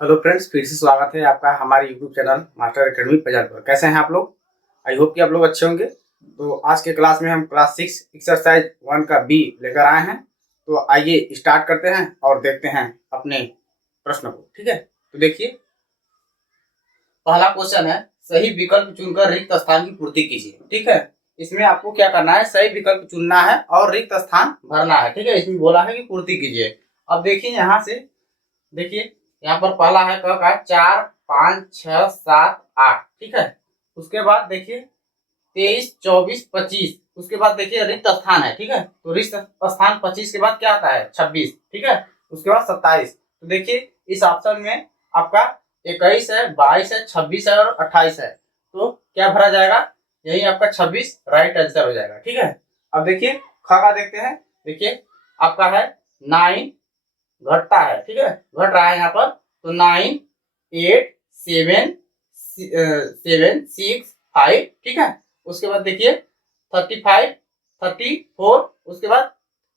Hello friends, फिर से स्वागत है आपका हमारे यूट्यूब चैनल मास्टर एकेडमी पजाल पर। कैसे हैं आप लोग? आई होप कि आप लोग अच्छे होंगे। तो आज के क्लास में हम क्लास 6 एक्सरसाइज 1 का बी लेकर आए हैं। तो आइए स्टार्ट करते हैं और देखते हैं अपने प्रश्न को। ठीक है, तो देखिए पहला क्वेश्चन है, सही विकल्प चुनकर रिक्त स्थान की पूर्ति कीजिए। ठीक है, इसमें आपको क्या करना है, सही विकल्प चुनना है और रिक्त स्थान भरना है। ठीक है, इसमें बोला है कि पूर्ति कीजिए। अब देखिए यहाँ से, देखिए यहाँ पर पहला है क का 4 5 6 7 8। ठीक है, उसके बाद देखिए 23 24 25, उसके बाद देखिए रिक्त स्थान है। ठीक है, तो रिक्त स्थान 25 के बाद क्या आता है 26। ठीक है, उसके बाद 27। तो देखिए इस ऑप्शन में आपका 21 है, 22 है, 26 है और 28 है। तो क्या भरा जाएगा, यही आपका 26 राइट आंसर हो जाएगा। ठीक है, अब देखिए ख का देखते हैं। देखिए आपका है 9 घटता है। ठीक है, घट रहा है यहाँ पर, तो 9 8 7 7 6 5। ठीक है, उसके बाद देखिए 35 34, उसके बाद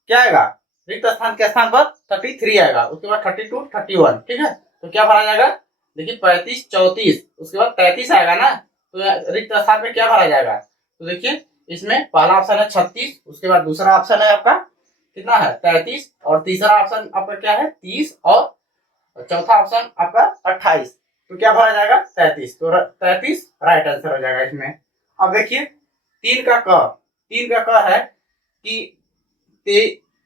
क्या आएगा, रिक्त स्थान के स्थान पर 33 आएगा, उसके बाद 32 31। ठीक है, तो क्या भरा जाएगा, देखिए 35 34, उसके बाद 33 आएगा ना, तो रिक्त स्थान पे क्या भरा जाएगा। तो देखिए इसमें पहला ऑप्शन है 36, उसके बाद दूसरा ऑप्शन है आपका कितना है 33, और तीसरा ऑप्शन आपका क्या है 30, और चौथा ऑप्शन आपका 28। तो क्या भरा जाएगा 33, तो 33 राइट आंसर हो जाएगा इसमें। अब देखिए 3 का क है कि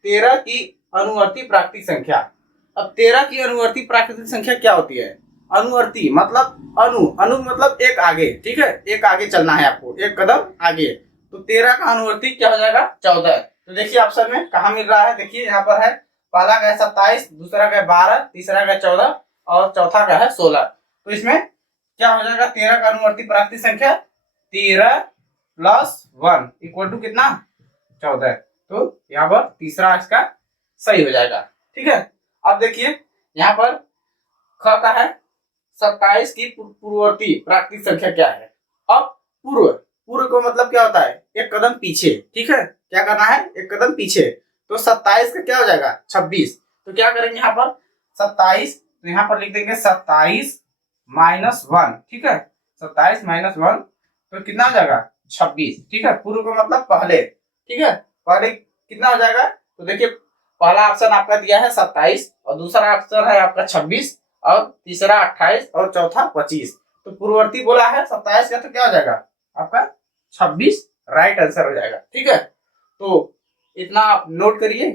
13 की अनुवर्ती प्राकृतिक संख्या। अब 13 की अनुवर्ती प्राकृतिक संख्या क्या होती है, अनुवर्ती मतलब अनु मतलब एक आगे। ठीक है, एक आगे चलना है आपको, एक कदम आगे। तो 13 का अनुवर्ती क्या हो जाएगा 14। तो देखिए ऑप्शन में कहा मिल रहा है, देखिए यहाँ पर है, पहला का है 27, दूसरा का है 12, तीसरा का है 14 और चौथा का है 16। तो इसमें क्या हो जाएगा, 13 का अनुवर्ती प्राकृतिक संख्या 13 प्लस 1 इक्वल टू कितना 14। तो यहाँ पर तीसरा इसका सही हो जाएगा। ठीक है, अब देखिए यहाँ पर ख का है 27 की पूर्ववर्ती प्राकृतिक संख्या क्या है। अब पूर्व को मतलब क्या होता है, एक कदम पीछे। ठीक है, क्या करना है, एक कदम पीछे। तो 27 का क्या हो जाएगा 26। तो क्या करेंगे यहाँ पर 27, तो यहाँ पर लिख देंगे 27 माइनस 1। ठीक है, 27 माइनस 1 तो कितना हो जाएगा 26। ठीक है, पूर्व को मतलब पहले। ठीक है, पहले कितना हो जाएगा, तो देखिए पहला ऑप्शन आपका दिया है 27, और दूसरा ऑप्शन है आपका 26, और तीसरा 28 और चौथा 25। तो पूर्ववर्ती बोला है 27 का, तो क्या हो जाएगा आपका 26 राइट आंसर हो जाएगा। ठीक है, तो इतना आप नोट करिए,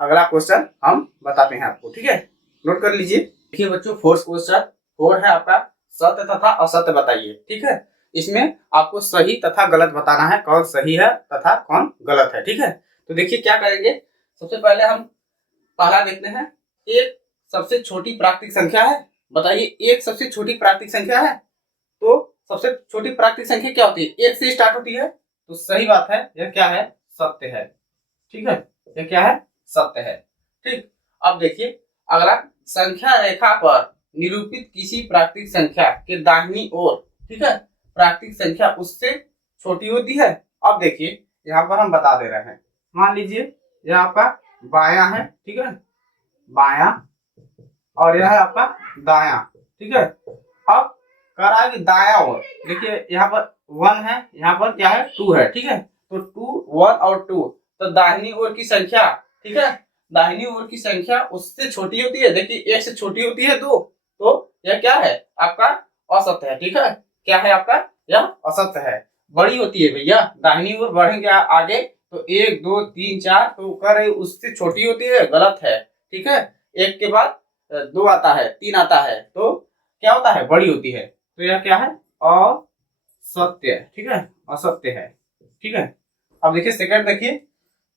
अगला क्वेश्चन हम बताते हैं आपको। ठीक है, नोट कर लीजिए। देखिए बच्चों, फोर्थ क्वेश्चन 4 है आपका, सत्य तथा असत्य बताइए। ठीक है, इसमें आपको सही तथा गलत बताना है, कौन सही है तथा कौन गलत है। ठीक है, तो देखिए क्या करेंगे, सबसे पहले हम पहला देखते हैं, एक सबसे छोटी प्राकृतिक संख्या है। बताइए एक सबसे छोटी प्राकृतिक संख्या है, तो सबसे छोटी प्राकृतिक संख्या क्या होती है, एक से स्टार्ट होती है। तो सही बात है, यह क्या है सत्य है। ठीक है, यह क्या है सत्य है। ठीक, अब देखिए अगला, संख्या रेखा पर निरूपित किसी प्राकृतिक संख्या के दाहिनी ओर, ठीक है, प्राकृतिक संख्या उससे छोटी होती है। अब देखिए यहाँ पर हम बता दे रहे हैं, मान लीजिए यह आपका बायां है। ठीक है, बायां, और यह है आपका दायां। ठीक है, अब कह रहा है कि दायां ओर, देखिए यहाँ पर 1 है, यहाँ पर क्या है 2 है। ठीक है, तो 2 1 और 2, तो दाहिनी ओर की संख्या, ठीक है, दाहिनी ओर की संख्या उससे छोटी होती है। देखिए 1 से छोटी होती है 2, तो यह क्या है आपका असत्य है। ठीक है, क्या है आपका, यह असत्य है। बड़ी होती है भैया, दाहिनी ओर बढ़ेंगे आगे तो 1 2 3 4, तो कह रहे उससे छोटी होती है, गलत है। ठीक है, 1 के बाद 2 आता है, 3 आता है, तो क्या होता है बड़ी होती है। तो यह क्या है असत्य। ठीक है, असत्य है। ठीक है, अब देखिए सेकंड, देखिए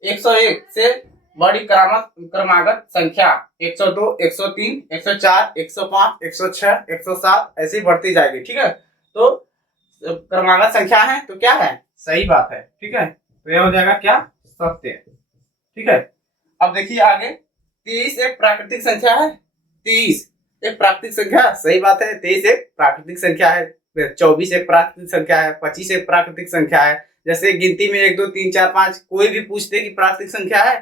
101 से बड़ी क्रमागत संख्या 102 103 104 105 106 107 ऐसी बढ़ती जाएगी। ठीक है, तो क्रमागत संख्या है, तो क्या है सही बात है। ठीक है, तो यह हो जाएगा क्या सत्य। ठीक है, अब देखिए आगे, 23 एक प्राकृतिक संख्या है। 23 एक प्राकृतिक संख्या, सही बात है, 23 एक प्राकृतिक संख्या है। 24 एक प्राकृतिक संख्या है, 25 एक प्राकृतिक संख्या है। जैसे गिनती में 1 2 3 4 5 कोई भी पूछते कि प्राकृतिक संख्या है,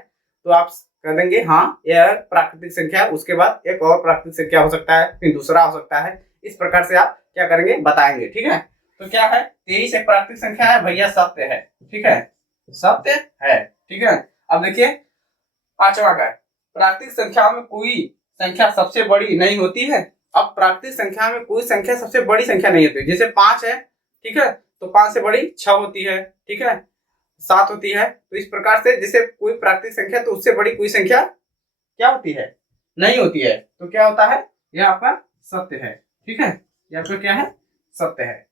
तो आप कह देंगे हाँ यह प्राकृतिक संख्या है, उसके बाद एक और प्राकृतिक संख्या हो सकता है, फिर दूसरा हो सकता है। इस प्रकार से आप क्या करेंगे बताएंगे, ठीक है। तो क्या है 23 एक प्राकृतिक संख्या है भैया, सत्य है, ठीक है, सत्य है, ठीक है। अब देखिए पांचवा का प्राकृतिक संख्या में कोई संख्या सबसे बड़ी नहीं होती है। अब प्राकृतिक संख्या में कोई संख्या सबसे बड़ी संख्या नहीं होती, जैसे 5 है, ठीक है, तो 5 से बड़ी 6 होती है, ठीक है, 7 होती है। तो इस प्रकार से जैसे कोई प्राकृतिक संख्या तो उससे बड़ी कोई संख्या क्या होती है, नहीं होती है। तो क्या होता है, यह आपका सत्य है, ठीक है, यह आपका क्या है, सत्य है।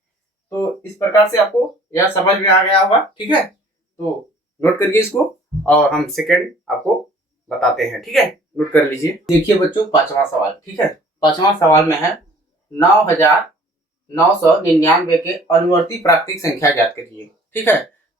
तो इस प्रकार से आपको यह समझ में आ गया होगा, ठीक है। तो नोट करिए इसको और हम सेकंड आपको बताते हैं, ठीक है, नोट कर लीजिए। देखिए बच्चों पांचवा सवाल, ठीक है, पांचवा सवाल में है 9999 के अनुवर्ती प्राकृतिक संख्या ज्ञात करिए, ठीक है।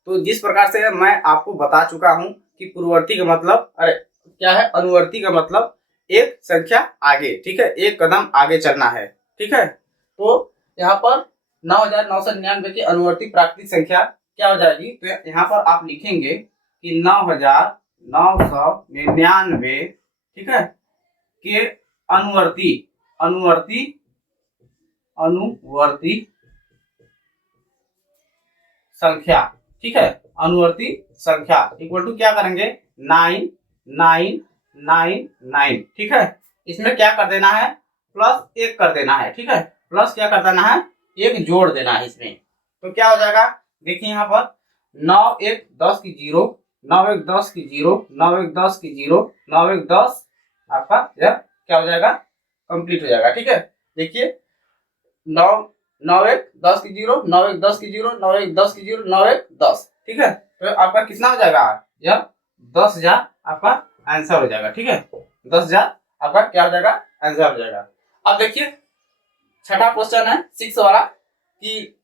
तो जिस प्रकार से मैं आपको बता चुका हूं कि पूर्ववर्ती का मतलब क्या है, अनुवर्ती का मतलब एक संख्या आगे, ठीक है, एक कदम आगे चलना है, ठीक है। तो यहाँ पर 9999 की अनुवर्ती प्राकृतिक संख्या क्या हो जाएगी, तो यहाँ पर आप लिखेंगे कि 9999, ठीक है, के अनुवर्ती अनुवर्ती अनुवर्ती संख्या, ठीक है, अनुवर्ती संख्या इक्वल टू क्या करेंगे 9999, ठीक है। इसमें क्या कर देना है, प्लस 1 कर देना है, ठीक है, प्लस क्या कर देना है, 1 जोड़ देना है इसमें। तो क्या हो जाएगा, देखिए यहाँ पर 9 1 10 की 0, 9 1 10 की 0, 9 1 10 की 0, 9 1 10 आपका यह क्या हो जाएगा, कंप्लीट हो जाएगा, ठीक है। देखिए 9 9 1 10 की 0, 9 1 10 की 0, 9 1 10 की 0, 9 1 10, ठीक है। तो आपका कितना हो जाएगा, यह 10,000 आपका आंसर हो जाएगा, ठीक है, 10,000 आपका क्या हो जाएगा, आंसर हो जाएगा। अब देखिए छठा क्वेश्चन है 6 वाला कि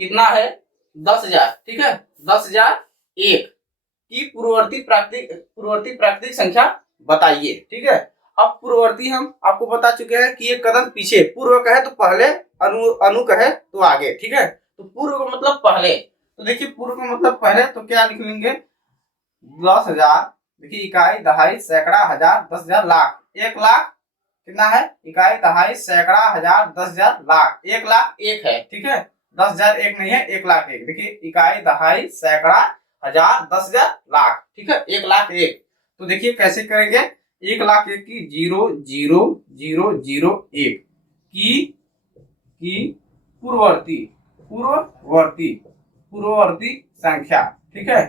कितना है 10,000, ठीक है, 10,001 की पूर्ववर्ती प्राकृतिक संख्या बताइए, ठीक है। अब पूर्ववर्ती हम आपको बता चुके हैं कि एक कदम पीछे, पूर्व कहे तो पहले, अनु कहे तो आगे, ठीक है। तो पूर्व का मतलब पहले, तो देखिए पूर्व का मतलब पहले, तो क्या लिख लेंगे 10,000, देखिए इकाई दहाई सैकड़ा हजार 10,000 लाख, 1 लाख कितना है, इकाई दहाई सैकड़ा हजार 10,000 लाख, 1 लाख 1 है, ठीक है, 10,000 1 नहीं है, 1 लाख 1, देखिए इकाई दहाई सैकड़ा हजार 10,000 लाख, ठीक है, 1 लाख 1। तो देखिए कैसे करेंगे, 1 लाख 1 की 0,0,0,0,1 की पूर्ववर्ती संख्या, ठीक है,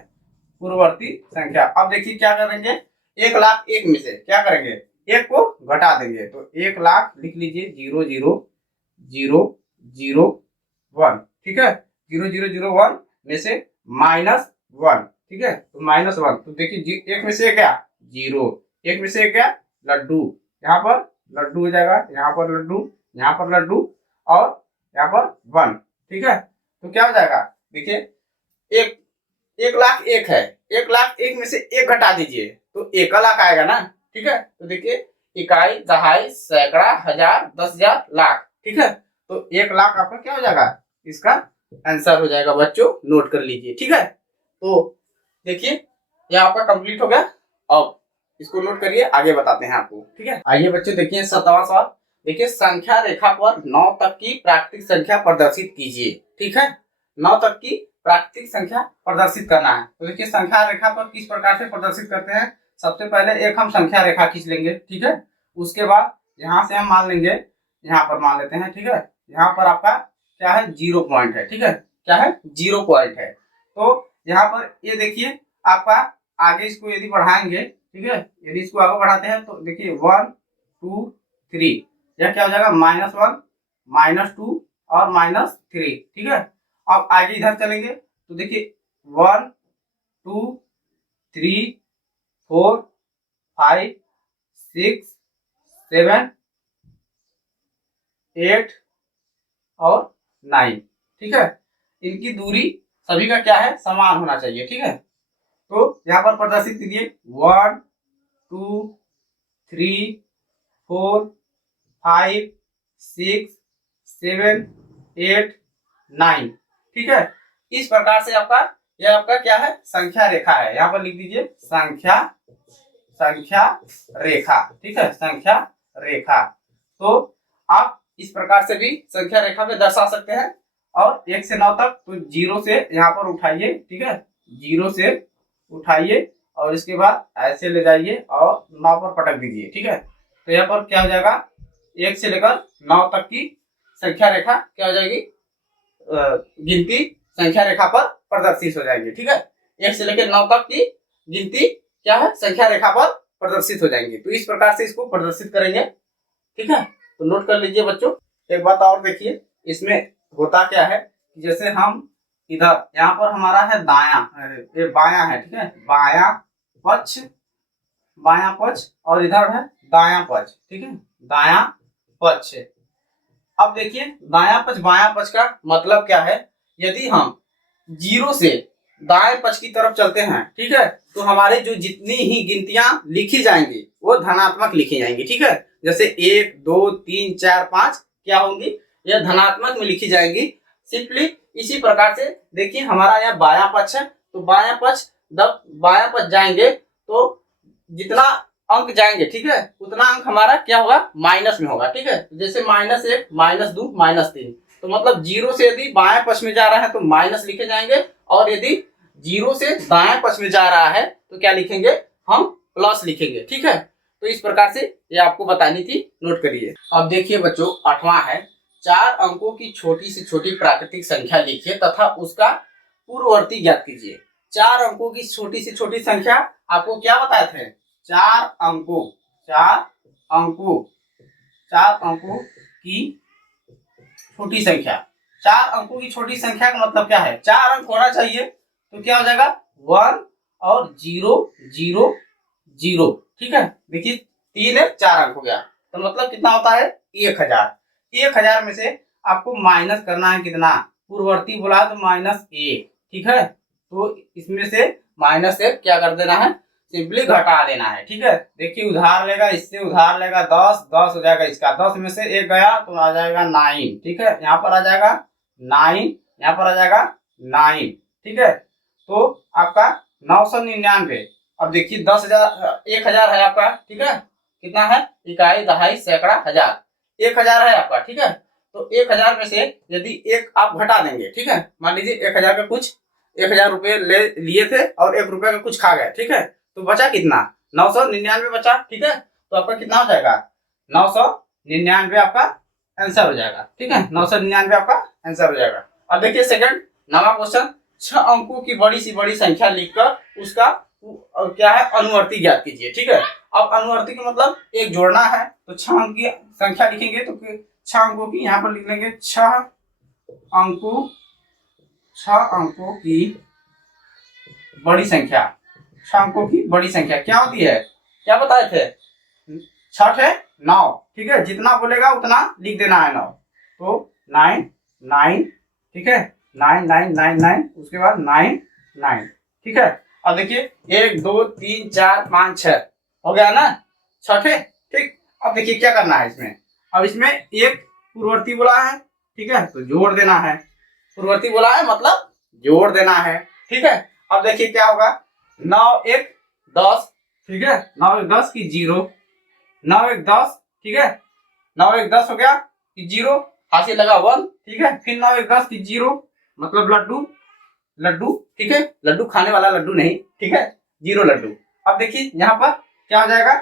पूर्ववर्ती संख्या। अब देखिए क्या करेंगे, 1 लाख 1 में से क्या करेंगे, 1 को घटा देंगे, तो 1 लाख लिख लीजिए 0,0,0,0,1, ठीक है, 0,0,0,1 में से -1, ठीक है, तो -1, तो देखिए 1 में से क्या 0, 1 में से क्या लड्डू, यहाँ पर लड्डू हो जाएगा, यहाँ पर लड्डू, यहाँ पर लड्डू और यहाँ पर 1, ठीक है। तो क्या हो जाएगा, देखिए 1 लाख 1 है, 1 लाख 1 में से 1 घटा दीजिए तो 1 लाख आएगा ना, ठीक है। तो देखिए इकाई दहाई सैकड़ा हजार 10,000 लाख, ठीक है, तो 1 लाख आपका क्या हो जाएगा, इसका आंसर हो जाएगा बच्चों, नोट कर लीजिए, ठीक है। तो देखिए यह आपका कंप्लीट हो गया। अब इसको नोट करिए, आगे बताते हैं आपको, ठीक है। आइए बच्चों देखिए 7वां सवाल, देखिए संख्या रेखा पर 9 तक की प्राकृतिक संख्या प्रदर्शित कीजिए, ठीक है, 9 तक की प्राकृतिक संख्या प्रदर्शित करना है। तो देखिए संख्या रेखा पर किस प्रकार से प्रदर्शित करते हैं, सबसे पहले एक हम संख्या रेखा खींच लेंगे, ठीक है, उसके बाद यहाँ से हम मान लेंगे, यहाँ पर मान लेते हैं, ठीक है, यहाँ पर आपका क्या है 0 पॉइंट है, ठीक है, क्या है 0 पॉइंट है। तो यहाँ पर ये देखिए आपका आगे इसको यदि बढ़ाएंगे, ठीक है, यदि इसको आगे बढ़ाते हैं तो देखिए 1 2 3, यह क्या हो जाएगा -1 -2 और -3, ठीक है। अब आगे इधर चलेंगे तो देखिए 1 2 3 4 5 6 7 8 और 9, ठीक है, इनकी दूरी सभी का क्या है, समान होना चाहिए, ठीक है। तो यहाँ पर प्रदर्शित कीजिए 1 2 3 4 5 6 7 8 9, ठीक है। इस प्रकार से आपका यह आपका क्या है, संख्या रेखा है, यहाँ पर लिख दीजिए संख्या संख्या रेखा, ठीक है, संख्या रेखा। तो आप इस प्रकार से भी संख्या रेखा पे दर्शा सकते हैं। और 1 से 9 तक तो 0 से यहाँ पर उठाइए, ठीक है, 0 से उठाइए और इसके बाद ऐसे ले जाइए और 9 पर पटक दीजिए, ठीक है। तो यहाँ पर क्या हो जाएगा, 1 से लेकर 9 तक की संख्या रेखा क्या हो जाएगी, गिनती संख्या रेखा पर प्रदर्शित हो जाएंगे, ठीक है। 1 से लेकर 9 तक की गिनती क्या है, संख्या रेखा पर प्रदर्शित हो जाएंगे। तो इस प्रकार से इसको प्रदर्शित करेंगे, ठीक है। तो नोट कर लीजिए बच्चों। एक बात और देखिए, इसमें होता क्या है, जैसे हम इधर यहाँ पर हमारा है दाया, ये बाया है, ठीक है, बाया पक्ष, बाया पक्ष, और इधर है दाया पक्ष, ठीक है, दाया पक्ष। अब देखिए दाया पक्ष बाया पक्ष का मतलब क्या है, यदि हम 0 से दाएं पक्ष की तरफ चलते हैं, ठीक है, तो हमारे जो जितनी ही गिनतियां लिखी जाएंगी वो धनात्मक लिखी जाएंगी, ठीक है। जैसे 1 2 3 4 5 क्या होंगी, यह धनात्मक में लिखी जाएंगी। सिंपली इसी प्रकार से देखिए हमारा यहाँ बायां पक्ष है, तो बायां पक्ष जब बायां पक्ष जाएंगे तो जितना अंक जाएंगे, ठीक है, उतना अंक हमारा क्या होगा, माइनस में होगा, ठीक है। जैसे -1 -2 -3, तो मतलब 0 से यदि बाएं पक्ष में जा रहा है तो माइनस लिखे जाएंगे, और यदि 0 से दाएं पक्ष में जा रहा है तो क्या लिखेंगे, हम प्लस लिखेंगे, ठीक है। तो इस प्रकार से ये आपको बतानी थी, नोट करिए। अब देखिए बच्चों 8वां है, 4 अंकों की छोटी से छोटी प्राकृतिक संख्या लिखिए तथा उसका पूर्ववर्ती ज्ञात कीजिए। 4 अंकों की छोटी से छोटी संख्या आपको क्या बताए थे, 4 अंकों, 4 अंकों की छोटी संख्या। 4 अंकों की छोटी संख्या का मतलब क्या है, 4 अंक होना चाहिए, तो क्या हो जाएगा 1 और 0 0 0, ठीक है। देखिए 3 है 4 अंक हो गया, तो मतलब कितना होता है 1000। 1000 में से आपको माइनस करना है कितना, पूर्ववर्ती बोला है तो -1, ठीक है। तो इसमें से -1 क्या कर देना है, सिंपली घटा देना है, ठीक है। देखिए उधार लेगा, इससे उधार लेगा 10 10 हो जाएगा इसका, 10 में से 1 गया तो आ जाएगा 9, ठीक है। यहाँ पर आ जाएगा 9, यहाँ पर आ जाएगा 9, ठीक है। तो आपका 999। अब देखिए 10,000 1000 है आपका, ठीक है, कितना है, इकाई दहाई सैकड़ा हजार, 1000 है आपका, ठीक है। तो 1000 में से यदि 1 आप घटा देंगे, ठीक है, मान लीजिए 1000 का कुछ 1000 रुपये ले लिए थे और 1 रुपये का कुछ खा गए, ठीक है, तो बचा कितना, 999 बचा, ठीक है। तो आपका कितना हो जाएगा, 999 आपका आंसर हो जाएगा, ठीक है, 999 आपका आंसर हो जाएगा। अब देखिए सेकंड 9वां क्वेश्चन, 6 अंकों की बड़ी सी बड़ी संख्या लिखकर उसका क्या है, अनुवर्ती ज्ञात कीजिए, ठीक है। अब अनुवर्ती का मतलब एक जोड़ना है, तो 6 अंक की संख्या लिखेंगे तो 6 अंकों की यहाँ पर लिख लेंगे 6 अंकों की बड़ी संख्या। 6 अंकों की बड़ी संख्या क्या होती है, क्या बताए थे, 6 है 9, ठीक है, जितना बोलेगा उतना लिख देना है 9, तो 9 9, ठीक है, 9 9 9 9, उसके बाद 9 9, ठीक है। अब देखिए 1 2 3 4 5 6 हो गया ना, 6 है, ठीक। अब देखिए क्या करना है इसमें, अब इसमें एक पूर्ववर्ती बोला है, ठीक है, तो जोड़ देना है, पूर्ववर्ती बोला है मतलब जोड़ देना है, ठीक है। अब देखिए क्या होगा, 9 1 10, ठीक है, 9 1 10 की 0, 9 1 10, ठीक है, 9 1 10 हो गया कि 0, हासिल लगा 1, ठीक है, फिर 9 1 10 की 0 मतलब लड्डू, ठीक है, लड्डू खाने वाला लड्डू नहीं, ठीक है, 0 लड्डू। अब देखिए यहाँ पर क्या हो जाएगा,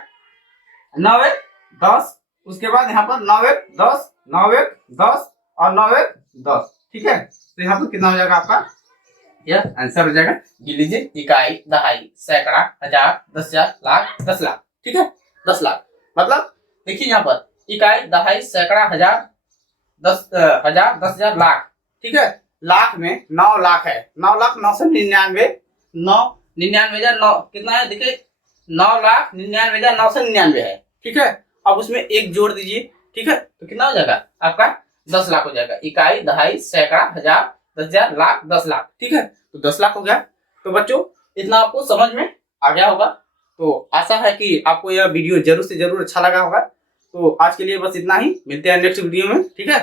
9 1 10, उसके बाद यहाँ पर 9 1 10 9 1 10 और 9 1 10, ठीक है। तो यहाँ पर कितना हो जाएगा आपका, यह आंसर हो जाएगा, गिन लीजिए, इकाई दहाई सैकड़ा हजार 10,000 लाख 10 लाख, ठीक है, 10 लाख। मतलब देखिए यहाँ पर इकाई दहाई सैकड़ा हजार 10,000 10,000 लाख, ठीक है, लाख में 9 लाख है, 9 लाख 999, 9 कितना है, देखिए 9,99,999 है, ठीक है। अब उसमें एक जोड़ दीजिए, ठीक है, तो कितना हो जाएगा आपका 10 लाख हो जाएगा, इकाई दहाई सैकड़ा हजार 10,000 लाख 10 लाख, ठीक है, तो 10 लाख हो गया। तो बच्चों इतना आपको समझ में आ गया होगा, तो आशा है कि आपको यह वीडियो जरूर से जरूर अच्छा लगा होगा। तो आज के लिए बस इतना ही, मिलते हैं नेक्स्ट वीडियो में, ठीक है।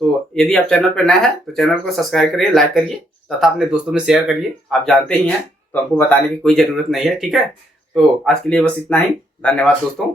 तो यदि आप चैनल पर नए हैं तो चैनल को सब्सक्राइब करिए, लाइक करिए तथा अपने दोस्तों में शेयर करिए। आप जानते ही हैं तो हमको बताने की कोई ज़रूरत नहीं है, ठीक है। तो आज के लिए बस इतना ही। धन्यवाद दोस्तों।